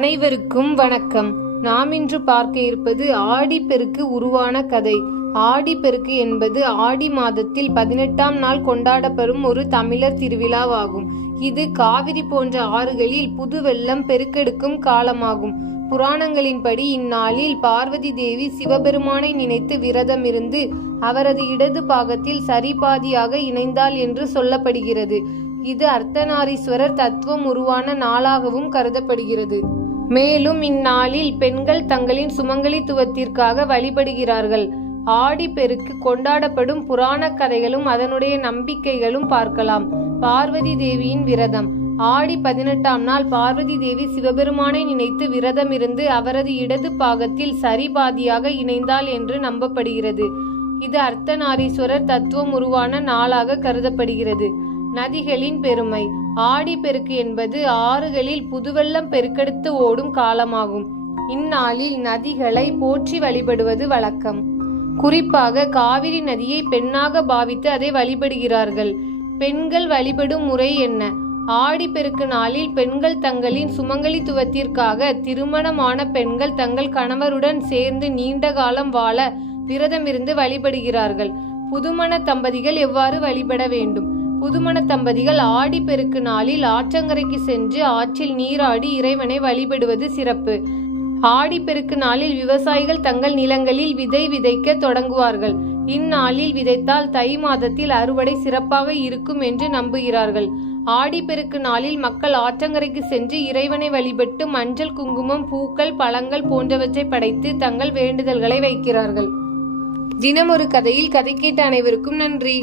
அனைவருக்கும் வணக்கம். நாம் இன்று பார்க்க இருப்பது ஆடிப்பெருக்கு உருவான கதை. ஆடிப்பெருக்கு என்பது ஆடி மாதத்தில் 18ஆம் நாள் கொண்டாடப்படும் ஒரு தமிழர் திருவிழாவாகும். இது காவிரி போன்ற ஆறுகளில் புது வெள்ளம் பெருக்கெடுக்கும் காலமாகும். புராணங்களின்படி இந்நாளில் பார்வதி தேவி சிவபெருமானை நினைத்து விரதமிருந்து அவரது இடது பாகத்தில் சரிபாதியாக இணைந்தாள் என்று சொல்லப்படுகிறது. இது அர்த்தநாரீஸ்வரர் தத்துவம் உருவான நாளாகவும் கருதப்படுகிறது. மேலும் இந்நாளில் பெண்கள் தங்களின் சுமங்கலித்துவத்திற்காக வழிபடுகிறார்கள். ஆடிப்பெருக்கு கொண்டாடப்படும் புராண கதைகளும் அதனுடைய நம்பிக்கைகளும் பார்க்கலாம். பார்வதி தேவியின் விரதம். ஆடி 18ஆம் நாள் பார்வதி தேவி சிவபெருமானை நினைத்து விரதமிருந்து அவரது இடது பாகத்தில் சரிபாதியாக இணைந்தாள் என்று நம்பப்படுகிறது. இது அர்த்தநாரீஸ்வரர் தத்துவம் உருவான நாளாக கருதப்படுகிறது. நதிகளின் பெருமை. ஆடிப்பெருக்கு என்பது ஆறுகளில் புதுவெள்ளம் பெருக்கெடுத்து ஓடும் காலமாகும். இந்நாளில் நதிகளை போற்றி வழிபடுவது வழக்கம். குறிப்பாக காவிரி நதியை பெண்ணாக பாவித்து அதை வழிபடுகிறார்கள். பெண்கள் வழிபடும் முறை என்ன? ஆடிப்பெருக்கு நாளில் பெண்கள் தங்களின் சுமங்கலித்துவத்திற்காக திருமணமான பெண்கள் தங்கள் கணவருடன் சேர்ந்து நீண்ட காலம் வாழ விரதமிருந்து வழிபடுகிறார்கள். புதுமண தம்பதிகள் எவ்வாறு வழிபட வேண்டும்? புதுமண தம்பதிகள் ஆடிப்பெருக்கு நாளில் ஆற்றங்கரைக்கு சென்று ஆற்றில் நீராடி இறைவனை வழிபடுவது சிறப்பு. ஆடிப்பெருக்கு நாளில் விவசாயிகள் தங்கள் நிலங்களில் விதை விதைக்க தொடங்குவார்கள். இந்நாளில் விதைத்தால் தை மாதத்தில் அறுவடை சிறப்பாக இருக்கும் என்று நம்புகிறார்கள். ஆடிப்பெருக்கு நாளில் மக்கள் ஆற்றங்கரைக்கு சென்று இறைவனை வழிபட்டு மஞ்சள், குங்குமம், பூக்கள், பழங்கள் போன்றவற்றை படைத்து தங்கள் வேண்டுதல்களை வைக்கிறார்கள். தினமொரு கதையில் கதை கேட்ட அனைவருக்கும் நன்றி.